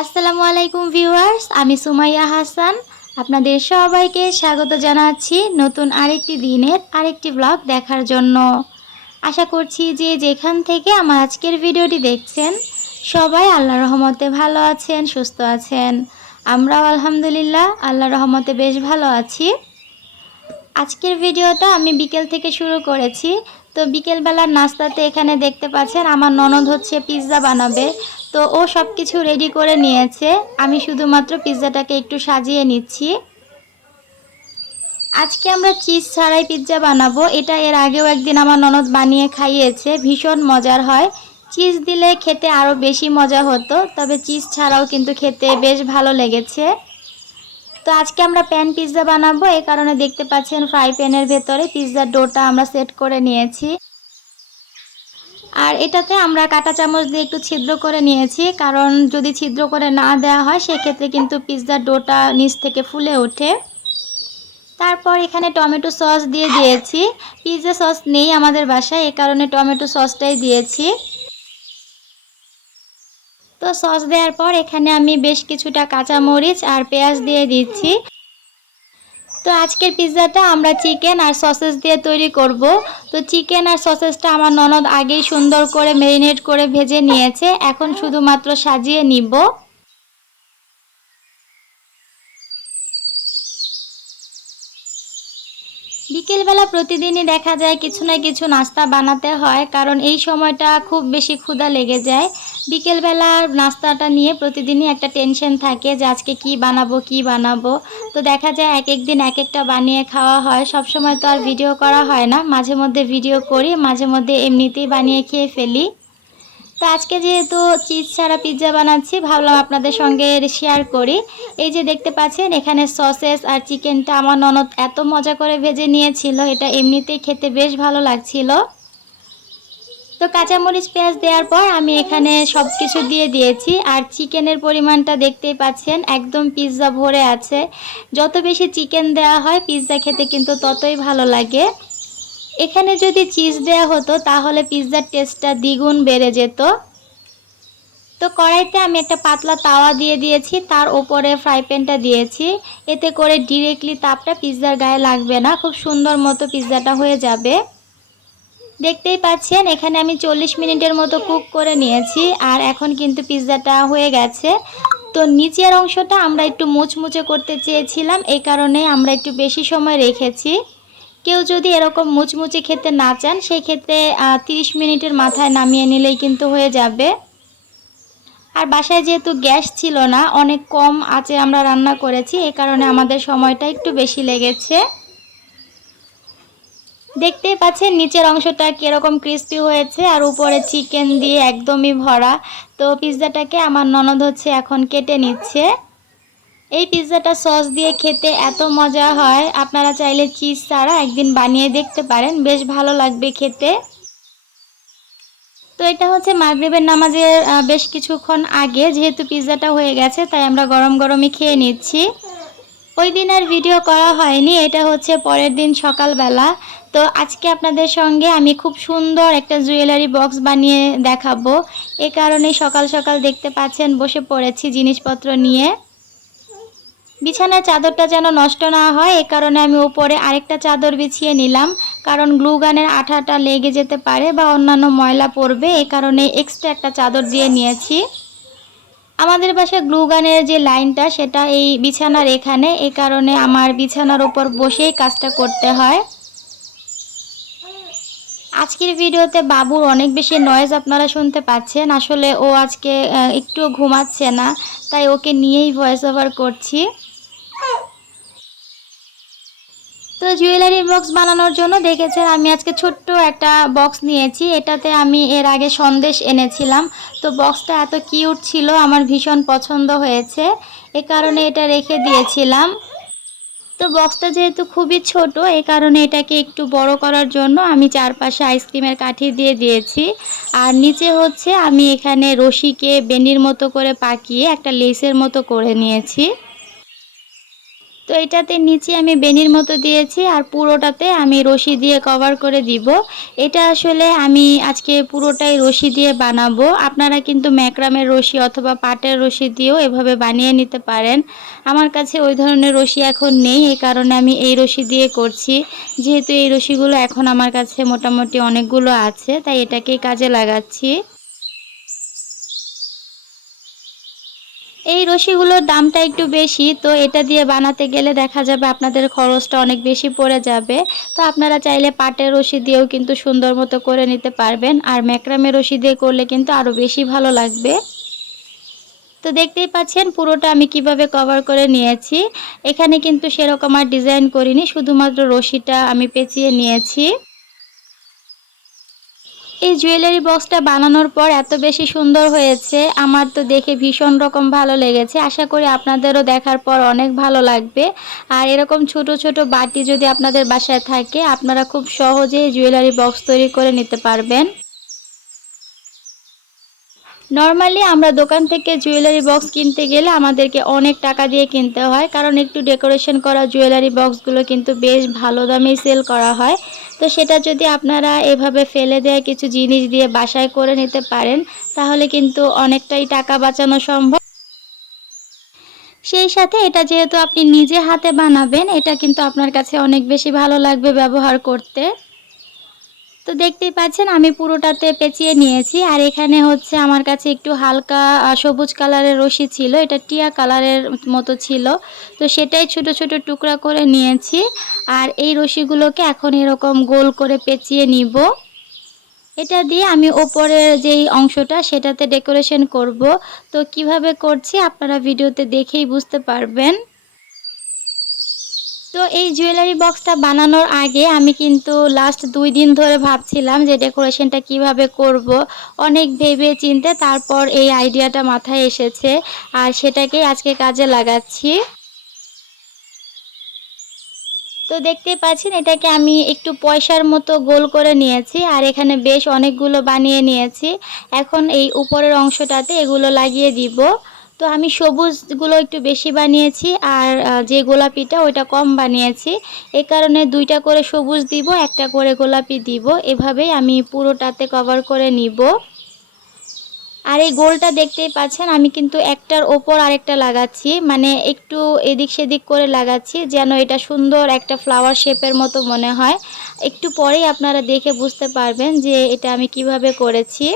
আসসালামু আলাইকুম ভিউয়ার্স, আমি সুমাইয়া হাসান। আপনাদের সবাইকে স্বাগত জানাচ্ছি নতুন আরেকটি দিনের আরেকটি ব্লগ দেখার জন্য। আশা করছি যে যেখান থেকে আমার আজকের ভিডিওটি দেখছেন, সবাই আল্লাহ রহমতে ভালো আছেন, সুস্থ আছেন। আমরাও আলহামদুলিল্লাহ আল্লাহ রহমতে বেশ ভালো আছি। আজকের ভিডিওটা আমি বিকেল থেকে শুরু করেছি। তো বিকেলবেলার নাস্তাতে এখানে দেখতে পাচ্ছেন, আমার ননদ হচ্ছে পিৎজা বানাবে। তো ও সব কিছু রেডি করে নিয়েছে। আমি শুধুমাত্র পিৎজাটাকে একটু সাজিয়ে নিচ্ছি। আজকে আমরা চিজ ছাড়াই পিৎজা বানাবো। এটা এর আগেও একদিন আমার ননদ বানিয়ে খাইয়েছে। ভীষণ মজার হয়। চিজ দিলে খেতে আরও বেশি মজা হতো, তবে চিজ ছাড়াও কিন্তু খেতে বেশ ভালো লেগেছে। তো আজকে আমরা প্যান পিৎজা বানাবো। এই কারণে দেখতে পাচ্ছেন ফ্রাই প্যানের ভেতরে পিৎজার ডোটা আমরা সেট করে নিয়েছি। আর এটাতে আমরা কাঁটা চামচ দিয়ে একটু ছিদ্র করে নিয়েছি, কারণ যদি ছিদ্র করে না দেওয়া হয়, সেক্ষেত্রে কিন্তু পিৎজার ডোটা নিচ থেকে ফুলে ওঠে। তারপর এখানে টমেটো সস দিয়ে দিয়েছি। পিৎজা সস নেই আমাদের বাসায়, এ কারণে টমেটো সসটাই দিয়েছি। তো সস দেওয়ার পর এখানে আমি বেশ কিছুটা কাঁচামরিচ আর পেঁয়াজ দিয়ে দিচ্ছি। তো আজকের পিৎজাটা আমরা চিকেন আর সসেস দিয়ে তৈরি করব। তো চিকেন আর সসেসটা আমার ননদ আগেই সুন্দর করে মেরিনেট করে ভেজে নিয়েছে। এখন শুধুমাত্র সাজিয়ে নিব। বিকেলবেলা প্রতিদিনই দেখা যায় কিছু না কিছু নাস্তা বানাতে হয়, কারণ এই সময়টা খুব বেশি ক্ষুধা লেগে যায়। বিকেলবেলা নাস্তাটা নিয়ে প্রতিদিনই একটা টেনশন থাকে যে আজকে কি বানাবো কি বানাবো। তো দেখা যায় এক এক দিন এক একটা বানিয়ে খাওয়া হয়। সব সময় তো আর ভিডিও করা হয় না। মাঝে মধ্যে ভিডিও করি, মাঝে মধ্যে এমনিতেই বানিয়ে খেয়ে ফেলি। তো আজকে যেহেতু চিজ ছাড়া পিৎজা বানাচ্ছি, ভাবলাম আপনাদের সঙ্গে শেয়ার করি। এই যে দেখতে পাচ্ছেন, এখানে সসেস আর চিকেনটা আমার ননদ এত মজা করে ভেজে নিয়েছিল, এটা এমনিতেই খেতে বেশ ভালো লাগছিল। তো কাঁচামরিচ পেঁয়াজ দেওয়ার পর আমি এখানে সব কিছু দিয়ে দিয়েছি, আর চিকেনের পরিমাণটা দেখতেই পাচ্ছেন, একদম পিৎজা ভরে আছে। যত বেশি চিকেন দেওয়া হয় পিৎজা খেতে কিন্তু ততই ভালো লাগে। এখানে যদি চিজ দেওয়া হতো, তাহলে পিৎজার টেস্টটা দ্বিগুণ বেড়ে যেত। তো কড়াইতে আমি একটা পাতলা তাওয়া দিয়ে দিয়েছি, তার ওপরে ফ্রাই প্যানটা দিয়েছি। এতে করে ডিরেক্টলি তাপটা পিৎজার গায়ে লাগবে না, খুব সুন্দর মতো পিৎজাটা হয়ে যাবে। দেখতেই পাচ্ছেন, এখানে আমি চল্লিশ মিনিটের মতো কুক করে নিয়েছি, আর এখন কিন্তু পিৎজাটা হয়ে গেছে। তো নিচের অংশটা আমরা একটু মুচমুচে করতে চেয়েছিলাম, এই কারণে আমরা একটু বেশি সময় রেখেছি। কেউ যদি এরকম মুচমুচে খেতে না চান সেই ক্ষেত্রে তিরিশ মিনিটের মাথায় নামিয়ে নিলেই কিন্তু হয়ে যাবে। আর বাসায় যেহেতু গ্যাস ছিল না, অনেক কম আঁচে আমরা রান্না করেছি এই কারণে আমাদের সময়টা একটু বেশি লেগেছে। দেখতেই পাচ্ছেন নিচের অংশটা কীরকম ক্রিস্পি হয়েছে, আর উপরে চিকেন দিয়ে একদমই ভরা। তো পিৎজাটাকে আমার ননদ হচ্ছে এখন কেটে নিচ্ছে। এই পিৎজাটা সস দিয়ে খেতে এত মজা হয়। আপনারা চাইলে চিজ ছাড়া একদিন বানিয়ে দেখতে পারেন। বেশ ভালো লাগবে খেতে। তো এটা হচ্ছে মাগরীবের নামাজের বেশ কিছুক্ষণ আগে। যেহেতু পিৎজাটা হয়ে গেছে, তাই আমরা গরম গরমই খেয়ে নিচ্ছি। ওই দিন আর ভিডিও করা হয়নি। এটা হচ্ছে পরের দিন সকালবেলা। তো আজকে আপনাদের সঙ্গে আমি খুব সুন্দর একটা জুয়েলারি বক্স বানিয়ে দেখাবো। এ কারণে সকাল সকাল দেখতে পাচ্ছেন বসে পড়েছি জিনিসপত্র নিয়ে। বিছানার চাদরটা যেন নষ্ট না হয়, এ কারণে আমি উপরে আরেকটা চাদর বিছিয়ে নিলাম। কারণ গ্লুগানের আঠাটা লেগে যেতে পারে বা অন্যান্য ময়লা পড়বে, এ কারণে এক্সট্রা একটা চাদর দিয়ে নিয়েছি। আমাদের বাসায় গ্লুগানের যে লাইনটা, সেটা এই বিছানার এখানে, এ কারণে আমার বিছানার ওপর বসেই কাজটা করতে হয়। আজকের ভিডিওতে বাবুর অনেক বেশি নয়েজ আপনারা শুনতে পাচ্ছেন। আসলে ও আজকে একটু ঘুমাচ্ছে না, তাই ওকে নিয়েই ভয়েস ওভার করছি। তো জুয়েলারি বক্স বানানোর জন্য দেখেছেন, আমি আজকে ছোট্ট একটা বক্স নিয়েছি। এটাতে আমি এর আগে সন্দেশ এনেছিলাম। তো বক্সটা এত কিউট ছিল, আমার ভীষণ পছন্দ হয়েছে। এ কারণে এটা রেখে দিয়েছিলাম। তো বক্সটা যেহেতু খুবই ছোট, এ কারণে এটাকে একটু বড় করার জন্য আমি চারপাশে আইসক্রিমের কাঠি দিয়ে দিয়েছি। আর নিচে হচ্ছে আমি এখানে রশিকে বেনির মতো করে পাকিয়ে একটা লেসের মতো করে নিয়েছি। তো এটাতে নিচে আমি বেনির মতো দিয়েছি আর পুরোটাতে আমি রশি দিয়ে কভার করে দিব। এটা আসলে আমি আজকে পুরোটাই রশি দিয়ে বানাবো। আপনারা কিন্তু ম্যাক্রামের রশি অথবা পাটের রশি দিয়েও এভাবে বানিয়ে নিতে পারেন। আমার কাছে ওই ধরনের রশি এখন নেই, এই কারণে আমি এই রশি দিয়ে করছি। যেহেতু এই রশিগুলো এখন আমার কাছে মোটামুটি অনেকগুলো আছে, তাই এটাকেই কাজে লাগাচ্ছি। এই রশিগুলোর দামটা একটু বেশি, তো এটা দিয়ে বানাতে গেলে দেখা যাবে আপনাদের খরচটা অনেক বেশি পড়ে যাবে। তো আপনারা চাইলে পাটের রশি দিয়েও কিন্তু সুন্দর মতো করে নিতে পারবেন, আর ম্যাক্রামের রশি দিয়ে করলে কিন্তু আরও বেশি ভালো লাগবে। তো দেখতেই পাচ্ছেন পুরোটা আমি কীভাবে কভার করে নিয়েছি। এখানে কিন্তু সেরকম আর ডিজাইন করিনি, শুধুমাত্র রশিটা আমি পেঁচিয়ে নিয়েছি। এই জুয়েলারি বক্সটা বানানোর পর এত বেশি সুন্দর হয়েছে, আমার তো দেখে ভীষণ রকম ভালো লেগেছে। আশা করি আপনাদেরও দেখার পর অনেক ভালো লাগবে। আর এরকম ছোট ছোট বাটি যদি আপনাদের বাসায় থাকে, আপনারা খুব সহজেই জুয়েলারি বক্স তৈরি করে নিতে পারবেন। নর্মালি আমরা দোকান থেকে জুয়েলারি বক্স কিনতে গেলে আমাদেরকে অনেক টাকা দিয়ে কিনতে হয়, কারণ একটু ডেকোরেশন করা জুয়েলারি বক্সগুলো কিন্তু বেশ ভালো দামেই সেল করা হয়। তো সেটা যদি আপনারা এভাবে ফেলে দেয় কিছু জিনিস দিয়ে বাসায় করে নিতে পারেন, তাহলে কিন্তু অনেকটাই টাকা বাঁচানো সম্ভব। সেই সাথে এটা যেহেতু আপনি নিজে হাতে বানাবেন, এটা কিন্তু আপনার কাছে অনেক বেশি ভালো লাগবে ব্যবহার করতে। তো দেখতেই পাচ্ছেন, আমি পুরোটাতে পেঁচিয়ে নিয়েছি। আর এখানে হচ্ছে আমার কাছে একটু হালকা সবুজ কালারের রশি ছিল, এটা টিয়া কালারের মতো ছিল। তো সেটাই ছোট ছোট টুকরা করে নিয়েছি। আর এই রশিগুলোকে এখন এরকম গোল করে পেঁচিয়ে নিব। এটা দিয়ে আমি ওপরের যেই অংশটা, সেটাতে ডেকোরেশন করব। তো কীভাবে করছি আপনারা ভিডিওতে দেখেই বুঝতে পারবেন। তো এই জুয়েলারি বক্সটা বানানোর আগে আমি কিন্তু লাস্ট দুই দিন ধরে ভাবছিলাম যে ডেকোরেশনটা কীভাবে করব। অনেক ভেবে চিনতে তারপর এই আইডিয়াটা মাথায় এসেছে আর সেটাকেই আজকে কাজে লাগাচ্ছি। তো দেখতেই পাচ্ছেন, এটাকে আমি একটু পয়সার মতো গোল করে নিয়েছি আর এখানে বেশ অনেকগুলো বানিয়ে নিয়েছি। এখন এই উপরের অংশটাতে এগুলো লাগিয়ে দিব। তো আমি সবুজগুলো একটু বেশি বানিয়েছি আর যে গোলাপিটা ওইটা কম বানিয়েছি। এই কারণে দুইটা করে সবুজ দিব, একটা করে গোলাপি দিব। এভাবেই আমি পুরোটাতে কভার করে নিব। আর এই গোলটা দেখতেই পাচ্ছেন, আমি কিন্তু একটার ওপর আরেকটা লাগাচ্ছি। মানে একটু এদিক সেদিক করে লাগাচ্ছি, যেন এটা সুন্দর একটা ফ্লাওয়ার শেপের মতো মনে হয়। একটু পরেই আপনারা দেখে বুঝতে পারবেন যে এটা আমি কীভাবে করেছি।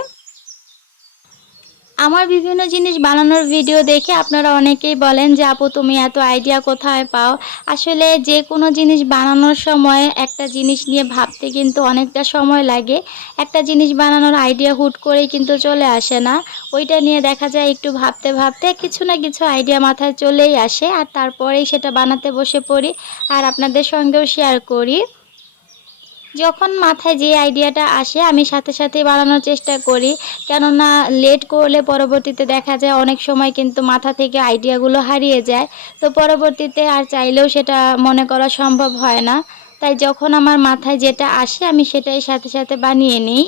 আমার বিভিন্ন জিনিস বানানোর ভিডিও দেখে আপনারা অনেকেই বলেন যে, আপু, তুমি এত আইডিয়া কোথায় পাও? আসলে যে কোনো জিনিস বানানোর সময় একটা জিনিস নিয়ে ভাবতে কিন্তু অনেকটা সময় লাগে। একটা জিনিস বানানোর আইডিয়া হুট করেই কিন্তু চলে আসে না। ওইটা নিয়ে দেখা যায় একটু ভাবতে ভাবতে কিছু না কিছু আইডিয়া মাথায় চলেই আসে। আর তারপরেই সেটা বানাতে বসে পড়ি। আর আপনাদের সঙ্গেও শেয়ার করি। যখন মাথায় যে আইডিয়াটা আসে, আমি সাথে সাথে বানানোর চেষ্টা করি। কেননা লেট করলে পরবর্তীতে দেখা যায় অনেক সময় কিন্তু মাথা থেকে আইডিয়াগুলো হারিয়ে যায়। তো পরবর্তীতে আর চাইলেও সেটা মনে করা সম্ভব হয় না। তাই যখন আমার মাথায় যেটা আসে, আমি সেটাই সাথে সাথে বানিয়ে নিই।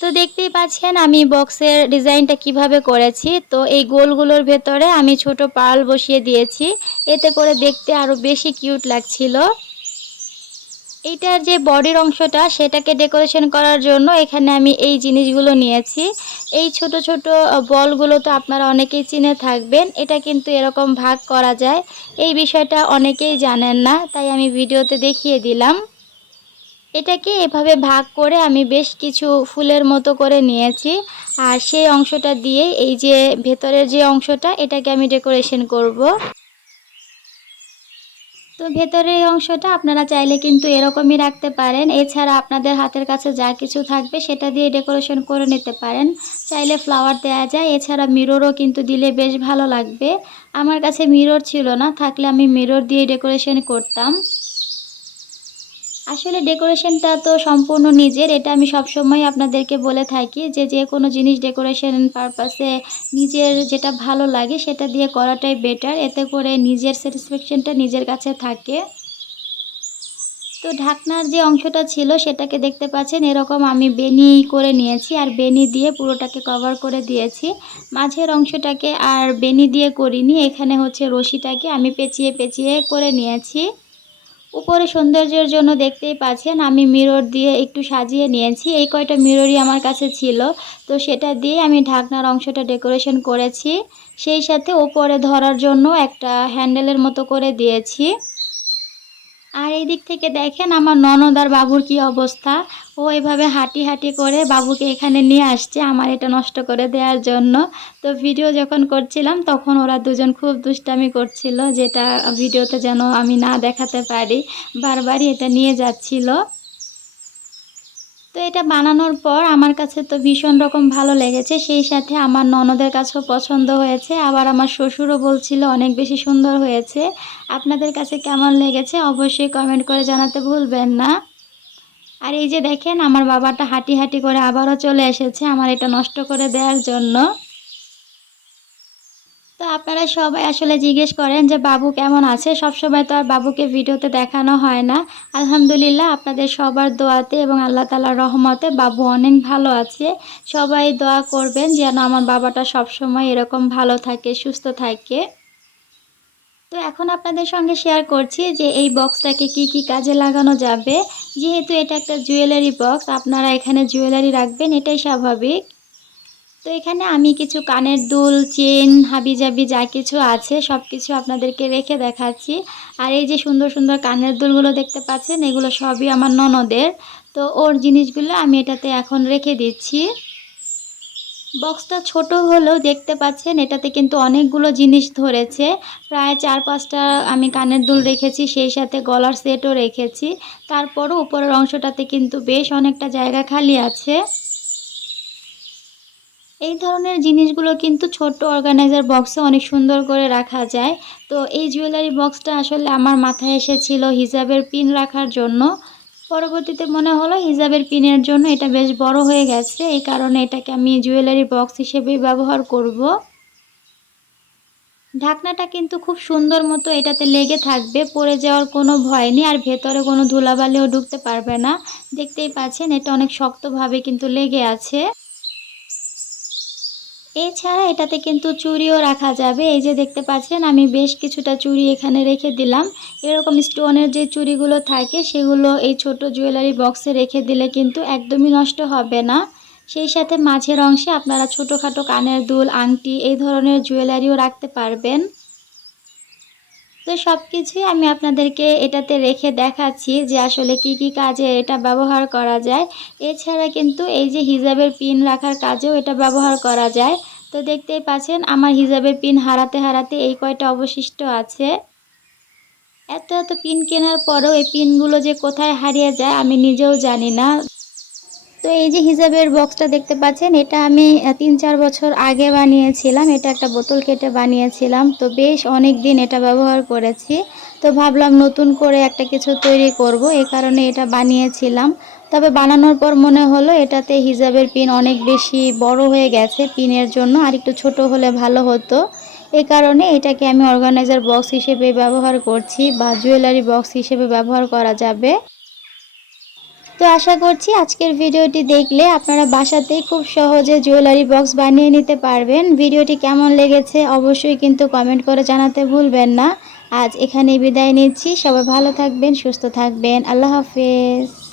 তো দেখতেই পাচ্ছেন, আমি বক্সের ডিজাইনটা কীভাবে করেছি। তো এই গোলগুলোর ভেতরে আমি ছোট পাল বসিয়ে দিয়েছি। এতে করে দেখতে আরও বেশি কিউট লাগছিল। এইটার যে বডির অংশটা সেটাকে ডেকোরেশন করার জন্য এখানে আমি এই জিনিসগুলো নিয়েছি। এই ছোট ছোট বলগুলো তো আপনারা অনেকেই চিনে থাকবেন। এটা কিন্তু এরকম ভাগ করা যায়। এই বিষয়টা অনেকেই জানেন না, তাই আমি ভিডিওতে দেখিয়ে দিলাম। এটাকে এভাবে ভাগ করে আমি বেশ কিছু ফুলের মতো করে নিয়েছি। আর সেই অংশটা দিয়ে এই যে ভেতরের যে অংশটা, এটাকে আমি ডেকোরেশন করব। তো ভেতরের অংশটা আপনারা চাইলে কিন্তু এরকমই রাখতে পারেন। এছাড়া আপনাদের হাতের কাছে যা কিছু থাকবে সেটা দিয়ে ডেকোরেশন করে নিতে পারেন। চাইলে ফ্লাওয়ার দেওয়া যায়, এছাড়া মিররও কিন্তু দিলে বেশ ভালো লাগবে। আমার কাছে মিরর ছিল না, থাকলে আমি মিরর দিয়ে ডেকোরেশন করতাম। আসলে ডেকোরেশনটা তো সম্পূর্ণ নিজের, এটা আমি সবসময় আপনাদেরকে বলে থাকি যে যে কোনো জিনিস ডেকোরেশন পারপাসে নিজের যেটা ভালো লাগে সেটা দিয়ে করাটাই বেটার, এতে করে নিজের স্যাটিসফ্যাকশনটা নিজের কাছে থাকে। তো ঢাকনার যে অংশটা ছিল সেটাকে দেখতে পাচ্ছেন, এরকম আমি বেনি করে নিয়েছি আর বেনি দিয়ে পুরোটাকে কভার করে দিয়েছি। মাঝের অংশটাকে আর বেনি দিয়ে করিনি, এখানে হচ্ছে রশিটাকে আমি পেঁচিয়ে পেঁচিয়ে করে নিয়েছি। উপরে সৌন্দর্যের জন্য দেখতেই পাচ্ছেন, আমি মিরর দিয়ে একটু সাজিয়ে নিয়েছি। এই কয়টা মিররই আমার কাছে ছিল। তো সেটা দিয়ে আমি ঢাকনার অংশটা ডেকোরেশন করেছি। সেই সাথে ওপরে ধরার জন্য একটা হ্যান্ডেলের মতো করে দিয়েছি। আর এই দিক থেকে দেখেন আমার ননদ আর বাবুর কি অবস্থা। ও এভাবে হাঁটি হাঁটি করে বাবুকে এখানে নিয়ে আসছে আমার এটা নষ্ট করে দেওয়ার জন্য। তো ভিডিও যখন করছিলাম তখন ওরা দুজন খুব দুষ্টামি করছিল যেটা ভিডিওতে যেন আমি না দেখাতে পারি। বারবারই এটা নিয়ে যাচ্ছিল। তো এটা বানানোর পর আমার কাছে তো ভীষণ রকম ভালো লেগেছে। সেই সাথে আমার ননদের কাছেও পছন্দ হয়েছে। আবার আমার শ্বশুরও বলছিল অনেক বেশি সুন্দর হয়েছে। আপনাদের কাছে কেমন লেগেছে অবশ্যই কমেন্ট করে জানাতে ভুলবেন না। আর এই যে দেখেন, আমার বাবাটা হাঁটি হাঁটি করে আবারও চলে এসেছে আমার এটা নষ্ট করে দেওয়ার জন্য। তো আপনারা সবাই আসলে জিজ্ঞেস করেন যে, বাবু কেমন আছে? সব সময় তো আর বাবুকে ভিডিওতে দেখানো হয় না। আলহামদুলিল্লাহ, আপনাদের সবার দোয়াতে এবং আল্লাহ তালার রহমতে বাবু অনেক ভালো আছে। সবাই দোয়া করবেন যেন আমার বাবাটা সব সময় এরকম ভালো থাকে, সুস্থ থাকে। তো এখন আপনাদের সঙ্গে শেয়ার করছি যে, এই বক্সটাকে কি কি কাজে লাগানো যাবে। যেহেতু এটা একটা জুয়েলারি বক্স আপনারা এখানে জুয়েলারি রাখবেন, এটাই স্বাভাবিক। তো এখানে আমি কিছু কানের দুল, চেন, হাবিজাবি যা কিছু আছে সব কিছু আপনাদেরকে রেখে দেখাচ্ছি। আর এই যে সুন্দর সুন্দর কানের দুলগুলো দেখতে পাচ্ছেন, এগুলো সবই আমার ননদের। তো ওর জিনিসগুলো আমি এটাতে এখন রেখে দিচ্ছি। বক্সটা ছোট হলেও দেখতে পাচ্ছেন, এটাতে কিন্তু অনেকগুলো জিনিস ধরেছে। প্রায় চার পাঁচটা আমি কানের দুল রেখেছি, সেই সাথে গলার সেটও রেখেছি। তারপরও উপরের অংশটাতে কিন্তু বেশ অনেকটা জায়গা খালি আছে। এই ধরনের জিনিসগুলো কিন্তু ছোট্ট অর্গানাইজার বক্সে অনেক সুন্দর করে রাখা যায়। তো এই জুয়েলারি বক্সটা আসলে আমার মাথায় এসেছিল হিজাবের পিন রাখার জন্য। পরবর্তীতে মনে হলো হিজাবের পিনের জন্য এটা বেশ বড় হয়ে গেছে, এই কারণে এটাকে আমি জুয়েলারি বক্স হিসেবে ব্যবহার করব। ঢাকনাটা কিন্তু খুব সুন্দর মতো এটাতে লেগে থাকবে, পড়ে যাওয়ার কোনো ভয় নেই আর ভেতরে কোনো ধুলাবালিও ঢুকতে পারবে না। দেখতেই পাচ্ছেন এটা অনেক শক্তভাবে কিন্তু লেগে আছে। এছাড়া এটাতে কিন্তু চুড়িও রাখা যাবে। এই যে দেখতে পাচ্ছেন, আমি বেশ কিছুটা চুড়ি এখানে রেখে দিলাম। এরকম স্টোনের যে চুড়িগুলো থাকে, সেগুলো এই ছোট জুয়েলারি বক্সে রেখে দিলে কিন্তু একদমই নষ্ট হবে না। সেই সাথে মাঝের অংশে আপনারা ছোটোখাটো কানের দুল, আংটি এই ধরনের জুয়েলারিও রাখতে পারবেন। তো সব কিছুই আমি আপনাদেরকে এটাতে রেখে দেখাচ্ছি যে আসলে কি কি কাজে এটা ব্যবহার করা যায়। এছাড়া কিন্তু এই যে হিজাবের পিন রাখার কাজেও এটা ব্যবহার করা যায়। তো দেখতেই পাচ্ছেন, আমার হিজাবের পিন হারাতে হারাতে এই কয়টা অবশিষ্ট আছে। এত এত পিন কেনার পরেও এই পিনগুলো যে কোথায় হারিয়ে যায় আমি নিজেও জানি না। তো এই যে হিজাবের বক্সটা দেখতে পাচ্ছেন, এটা আমি তিন চার বছর আগে বানিয়েছিলাম। এটা একটা বোতল কেটে বানিয়েছিলাম। তো বেশ অনেক দিন এটা ব্যবহার করেছি। তো ভাবলাম নতুন করে একটা কিছু তৈরি করব। এই কারণে এটা বানিয়েছিলাম। তবে বানানোর পর মনে হলো এটাতে হিজাবের পিন অনেক বেশি বড় হয়ে গেছে পিনের জন্য, আর একটু ছোট হলে ভালো হতো। এই কারণে এটাকে আমি অর্গানাইজার বক্স হিসেবে ব্যবহার করছি বা জুয়েলারি বক্স হিসেবে ব্যবহার করা যাবে। তো আশা করছি আজকের ভিডিওটি দেখলে আপনারা বাসাতেই খুব সহজে জুয়েলারি বক্স বানিয়ে নিতে পারবেন। ভিডিওটি কেমন লেগেছে অবশ্যই কিন্তু কমেন্ট করে জানাতে ভুলবেন না। আজ এখানে বিদায় নিচ্ছি। সবাই ভালো থাকবেন, সুস্থ থাকবেন। আল্লাহ হাফেজ।